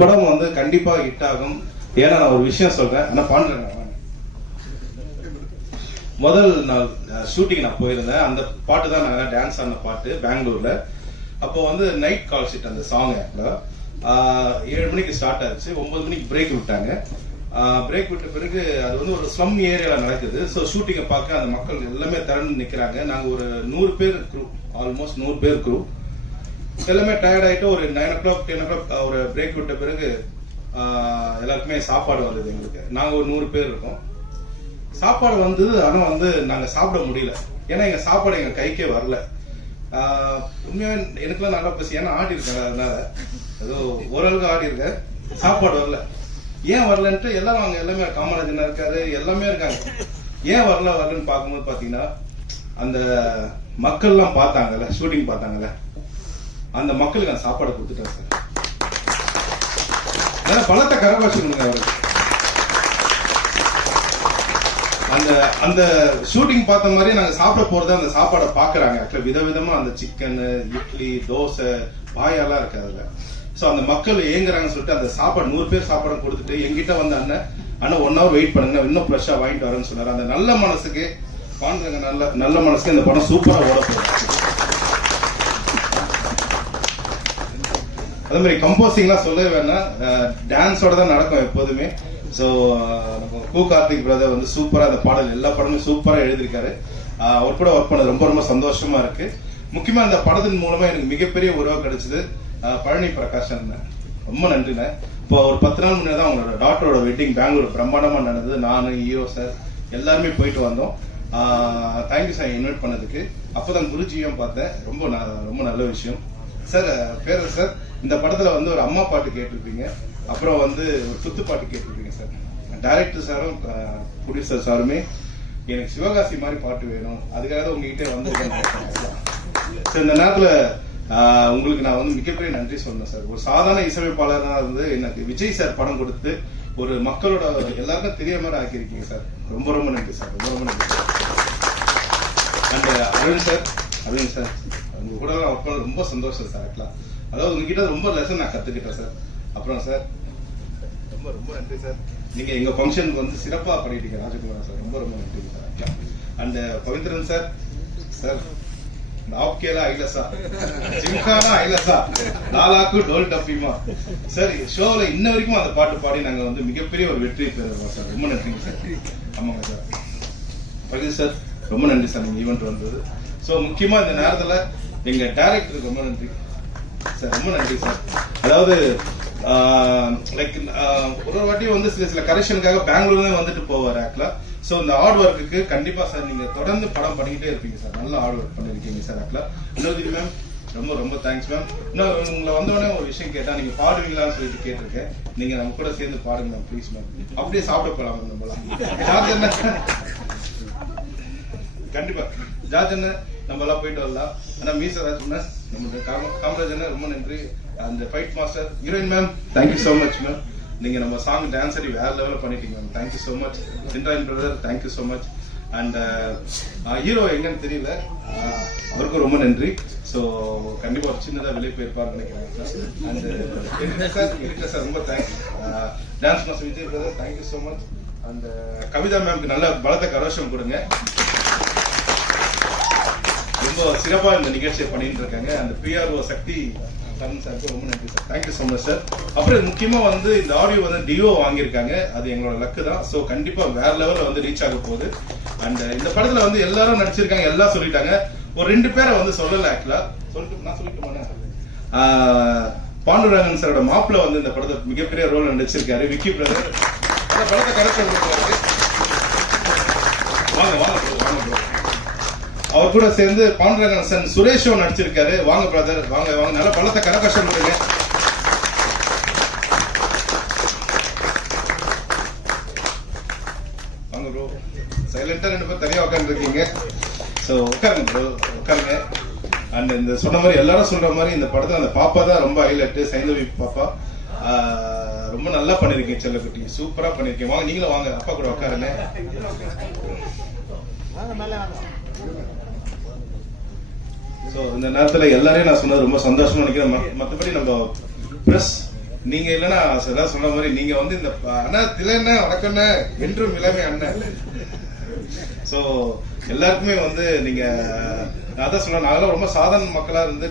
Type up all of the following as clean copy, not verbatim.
படம் வந்து கண்டிப்பா ஹிட் ஆகும். ஏன்னா நான் ஒரு விஷயம் சொல்றேன், ஆனா பாண்டுறேன். முதல் நாள் ஷூட்டிங் நான் போயிருந்தேன். அந்த பாட்டு தான் நான் டான்ஸ் ஆன பாட்டு பெங்களூர்ல. அப்போ வந்து நைட் கால் ஷீட் அந்த சாங் 7 மணிக்கு ஸ்டார்ட் ஆச்சு. 9 மணிக்கு பிரேக் விட்டாங்க. பிரேக் விட்ட பிறகு அது வந்து ஒரு ஸ்லம் ஏரியால நடக்குது. ஸோ ஷூட்டிங்கை பார்க்க அந்த மக்கள் எல்லாமே திரண்டு நிக்கிறாங்க. நாங்க ஒரு 100 பேர் குரூ, ஆல்மோஸ்ட் 100 பேர் குரூ. எல்லாமே டயர்ட் ஆயிட்டு ஒரு 9 o'clock 10 o'clock ஒரு பிரேக் விட்ட பிறகு எல்லாருக்குமே சாப்பாடு வந்தது. எங்களுக்கு நாங்க ஒரு 100 பேர் இருக்கோம். சாப்பாடு வந்தது. ஆனா வந்து நாங்க சாப்பிட முடியல. ஏன்னா எங்க சாப்பாடு எங்க கைக்கே வரல. உண்மையா எனக்குலாம் நல்லா பசி. ஏன்னா ஆடி இருக்கேன், அதனால ஏதோ ஓரளவுக்கு ஆடி இருக்கேன். சாப்பாடு வரல. ஏன் வரலன்ட்டு எல்லாரும் அங்க எல்லாமே காமராஜனா இருக்காரு, எல்லாமே இருக்காங்க. ஏன் வரலன்னு பார்க்கும்போது பாத்தீங்கன்னா அந்த மக்கள் எல்லாம் பார்த்தாங்கல்ல, ஷூட்டிங் பார்த்தாங்கல்ல, அந்த மக்களுக்கு அந்த சாப்பாடு கொடுத்துட்டேன் சார். ஏன்னா பலத்தை கரபாச்சுங்க அவருக்கு. அந்த ஷூட்டிங் பார்த்த மாதிரி நாங்க சாப்பிட போறது அந்த சாப்பாடை பாக்குறாங்க. விதவிதமா அந்த சிக்கன், இட்லி, தோசை, பாயெல்லாம் இருக்கு அதுல. சோ அந்த மக்கள் ஏங்குறாங்கன்னு சொல்லிட்டு அந்த சாப்பாடு 100 பேர் சாப்பாடு கொடுத்துட்டு எங்கிட்ட வந்து அண்ணன் 1 hour வெயிட் பண்ணுங்க, இன்னும் ஃப்ரெஷ்ஷா வாங்கிட்டு வரேன்னு சொன்னாரு. அந்த நல்ல மனசுக்கு பாண்டுங்க, நல்ல மனசுக்கு இந்த படம் சூப்பரா ஓட போகுது. அதே மாதிரி கம்போசிங்லாம் சொல்லவே வேணாம், டான்ஸோட தான் நடக்கும் எப்போதுமே. ஸோ கு கார்த்திக் பிரதர் வந்து சூப்பரா அந்த பாடல் எல்லா படமும் சூப்பரா எழுதியிருக்காரு. அவர் கூட ஒர்க் பண்ணது ரொம்ப ரொம்ப சந்தோஷமா இருக்கு. முக்கியமா இந்த படத்தின் மூலமா எனக்கு மிகப்பெரிய உறவு கிடைச்சது பழனி பிரகாஷ் அண்ணன். ரொம்ப நன்றிண்ணே. இப்போ ஒரு 10 நாள் முன்னாடி தான் அவங்களோட டாக்டரோட வெட்டிங் பெங்களூர் பிரம்மாண்டமா நடந்தது. நானும் ஹீரோ சார் எல்லாருமே போயிட்டு வந்தோம். தேங்க்யூ சார் இன்வைட் பண்ணதுக்கு. அப்பதான் குருஜியும் பார்த்தேன். ரொம்ப நல்ல விஷயம் சார். பேர் சார், இந்த படத்துல வந்து ஒரு அம்மா பாட்டு கேட்டிருப்பீங்க, அப்புறம் வந்து ஒரு குத்து பாட்டு கேட்டிருப்பீங்க சார். டைரக்டர் சாரும் ப்ரொடியூசர் சாருமே எனக்கு சிவகாசி மாதிரி பாட்டு வேணும், அதுக்காக உங்ககிட்ட வந்திருக்கேன். இந்த நேரத்துல உங்களுக்கு நான் வந்து மிகப்பெரிய நன்றி சொன்னேன் சார். ஒரு சாதாரண இசையமைப்பாளராக இருந்து எனக்கு விஜய் சார் படம் கொடுத்து ஒரு மக்களோட எல்லாருக்கும் தெரிய மாதிரி ஆக்கியிருக்கீங்க சார். ரொம்ப ரொம்ப நன்றி சார். ரொம்ப நன்றி சார். அண்ட் அரவிந்த் சார் உங்க கூட ஒர்க் பண்ண ரொம்ப சந்தோஷம் சார். அதாவது உங்ககிட்ட ரொம்ப லெசன் நான் கத்துக்கிட்டேன் சார். அப்புறம் சார் ரொம்ப நன்றி சார். நீங்க எங்க ஃபங்க்ஷனுக்கு வந்து சிறப்பா பண்ணிட்டீங்க ராஜகுமார் சார். ரொம்ப நன்றி சார். அண்ட் பவித்ரன் சார் आपकेला ஐலசா ஜிம்கானா ஐலசா லாலாக்கு டோல் டப்பிமா சார். ஷோல இன்ன வரைக்கும் அந்த பாட்டு பாடி நாங்க வந்து மிகப்பெரிய ஒரு வெற்றி பெறுவோம் சார். ரொம்ப நன்றிங்க சார். ஆமாங்க சார். பகிர் சார் ரொம்ப நன்றி சார், நீங்க ஈவென்ட் வந்தது. ஸோ முக்கியமா இந்த நேரத்துல எங்க டைரக்டருக்கு ரொம்ப நன்றி சார். ரொம்ப நன்றி சார். அதாவது லைக் ஒரு வாட்டி வந்து சில கரெக்ஷனுக்காக பெங்களூர்ல வந்துட்டு போவார் ஆக்சுவலா. ஸோ இந்த ஹார்ட் ஒர்க்குக்கு கண்டிப்பா சார் நீங்க தொடர்ந்து படம் பண்ணிக்கிட்டே இருப்பீங்க சார். நல்ல ஹார்ட் ஒர்க் பண்ணிருக்கீங்க சார் ஆக்சுவலா. இன்னொரு மேம் ரொம்ப தேங்க்ஸ் மேம். இன்னும் உங்களை வந்தோடனே ஒரு விஷயம் கேட்டா நீங்க பாடுவீங்களான்னு சொல்லிட்டு கேட்டிருக்கேன். நீங்க நம்ம கூட சேர்ந்து பாடுங்க மேம் ப்ளீஸ் மேம். அப்படியே சாப்பிட போலாம் நம்மளாம். கண்டிப்பா ஜார்ஜ் அண்ணன் நம்ம எல்லாம் போயிட்டு வரலாம். ஆனா மீசா ராஜ்குமார் நம்மளுடைய காமராஜ் அண்ணன் ரொம்ப நன்றி. அந்த fight master heroine ma'am thank you so much ma'am. நீங்க நம்ம சாங் டான்ஸ் ஆடி வேற லெவல்ல பண்ணிட்டீங்க மேம். Thank you so much. Chinrayan brother thank you so much. And hero எங்கன்னு தெரியல, அவருக்கும் ரொம்ப நன்றி. ஸோ கண்டிப்பா ஒரு சின்னதா வெளியே போயிருப்பாருன்னு நினைக்கிறேன். அண்ட் சார் ரொம்ப thanks. Dance master Vijay brother thank you so much. அந்த கவிதா மேம்க்கு நல்ல பலத்த கரோஷம் கொடுங்க. ரொம்ப சிறப்பா இந்த நிகழ்ச்சியை பண்ணிட்டு இருக்காங்க. அந்த பிஆர்ஓ சக்தி சாருக்கு ரொம்ப நன்றி sir. Thank you so much sir. அப்புறம் முக்கியமா வந்து இந்த ஆடியோ வந்து டிஓ வாங்கியிருக்காங்க. அது எங்களோட லக்கு தான். ஸோ கண்டிப்பா வேற லெவல்ல வந்து ரீச் ஆக போகுது. அண்ட் இந்த படத்துல வந்து எல்லாரும் நடிச்சிருக்காங்க, எல்லாம் சொல்லிட்டாங்க. ஒரு 2 பேரை வந்து சொல்லல ஆக்சுவலா. நான் சொல்லிட்டு பாண்டுரங்கன் சாரோட மாப்பிள்ள வந்து இந்த படத்தை மிகப்பெரிய ரோல் நடிச்சிருக்காரு. விக்கி பிரதர் அந்த படத்தை கரெக்ட் வாங்க அவர் கூட சேர்ந்து பாண்டுரங்கன் சன் சுரேஷோ நடிச்சிருக்காரு. வாங்க பிரதர் வாங்க நல்ல பலத்தை கரகஷம் பண்ணுங்க. வாங்க ப்ரோ. சைலண்டா 2 பேர் தனியா உட்கார்ந்து இருக்கீங்க. ஸோ உட்காருங்க ப்ரோ, உட்காருங்க. அண்ட் இந்த சொன்ன மாதிரி எல்லாரும் சொல்ற மாதிரி இந்த படத்துல அந்த பாப்பா தான் ரொம்ப ஹைலைட். சைந்தவி பாப்பா ரொம்ப நல்லா பண்ணிருக்கீங்க. செல்லக்குட்டி சூப்பரா பண்ணிருக்கீங்க. வாங்க நீங்களும் வாங்க, அப்பா கூட உட்காருங்க. சோ இந்த நேரத்துல எல்லாரையும் நான் சொன்னது ரொம்ப சந்தோஷமா நினைக்கிறேன். மற்றபடி நம்ம பிரஸ் நீங்க இல்லைன்னா அதான் சொன்ன மாதிரி நீங்க வந்து இந்த அண்ணா திலண்ண வணக்கண்ண என்றும் இளமை அண்ணன். சோ எல்லாருக்குமே வந்து நீங்க அதான் சொல்ல நாங்களாம் ரொம்ப சாதாரண மக்களா இருந்து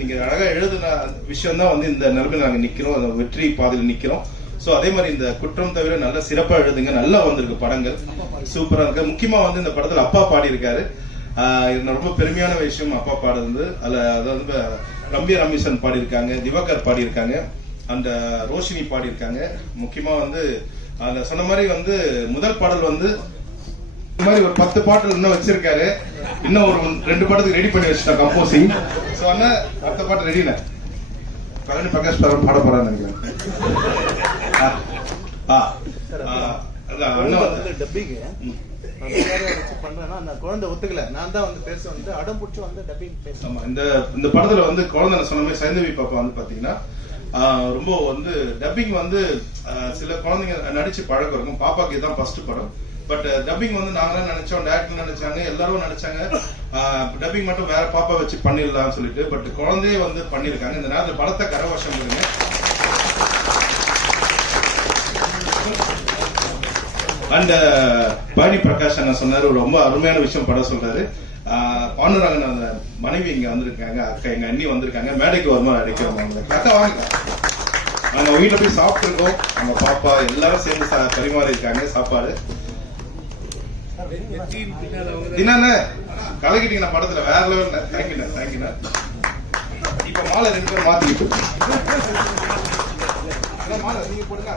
நீங்க அழகா எழுதுன விஷயம் தான் வந்து இந்த நிலைமையில நாங்க நிக்கிறோம், அந்த வெற்றி பாதையில் நிக்கிறோம். சோ அதே மாதிரி இந்த குற்றம் தவிர நல்ல சிறப்பா எழுதுங்க, நல்லா வந்திருக்கு படங்கள், சூப்பரா இருக்கு. முக்கியமா வந்து இந்த படத்துல அப்பா பாடி இருக்காரு. இது ரொம்ப பெருமையான விஷயம் அப்பா பாடுறது. அதாவது ரம்யா ரமேசன் பாடியிருக்காங்க, திவாகர் பாடியிருக்காங்க, அந்த ரோஷினி பாடியிருக்காங்க. முக்கியமா வந்து அந்த சொன்ன மாதிரி வந்து முதல் பாடல் வந்து இந்த மாதிரி ஒரு 10 பாடல் இன்னும் வச்சிருக்காரு. இன்னும் ஒரு 2 பாடத்துக்கு ரெடி பண்ணி வச்சுட்டா கம்போசிங். சோ அண்ணா அடுத்த பாட்டு ரெடிண்ணே. பழனி பிரகாஷ் பாட போறான்னு நினைக்கிறேன். குழந்தை ஒத்துக்கல, நான் தான் வந்து பேச வந்து அடம் பிடிச்சி வந்து டப்பிங் பேசுறேன். இந்த படத்துல வந்து குழந்தை சொன்ன மாதிரி சைந்தவி பாப்பா வந்து பாத்தீங்கன்னா ரொம்ப வந்து டப்பிங் வந்து சில குழந்தைங்க நடிச்சு பழக்கம் இருக்கும். பாப்பாக்கு இதுதான் ஃபர்ஸ்ட் படம். பட் டப்பிங் வந்து நாங்களாம் நினைச்சோம், டேரக்டர் நினைச்சாங்க, எல்லாரும் நினைச்சாங்க டப்பிங் மட்டும் வேற பாப்பா வச்சு பண்ணிடலாம்னு சொல்லிட்டு. பட் குழந்தையே வந்து பண்ணிருக்காங்க. இந்த நேரத்தில் படத்தை கரவசம் இருங்க. அண்ட் பழனி பிரகாஷ் அண்ணா சொன்னாரு, ரொம்ப அருமையான விஷயம் படம் சொல்றாரு. பாண்டுரங்கன் அந்த மனைவி இங்க வந்திருக்காங்க, அக்கா எங்க அண்ணி வந்திருக்காங்க, மேடைக்கு வருமா அடைக்கிறோம். அக்கா வாங்க, நாங்க வீட்டுல போய் சாப்பிட்டு இருக்கோம். அவங்க பாப்பா எல்லாரும் சேர்ந்து பரிமாறி இருக்காங்க சாப்பாடு. தினானே கலக்கிட்டீங்க படத்துல, வேற லெவல். தேங்க்யூண்ணா. இப்ப மாலை 2 பேரும் மாத்திக்கிட்டு மாலை நீங்க போடுங்க.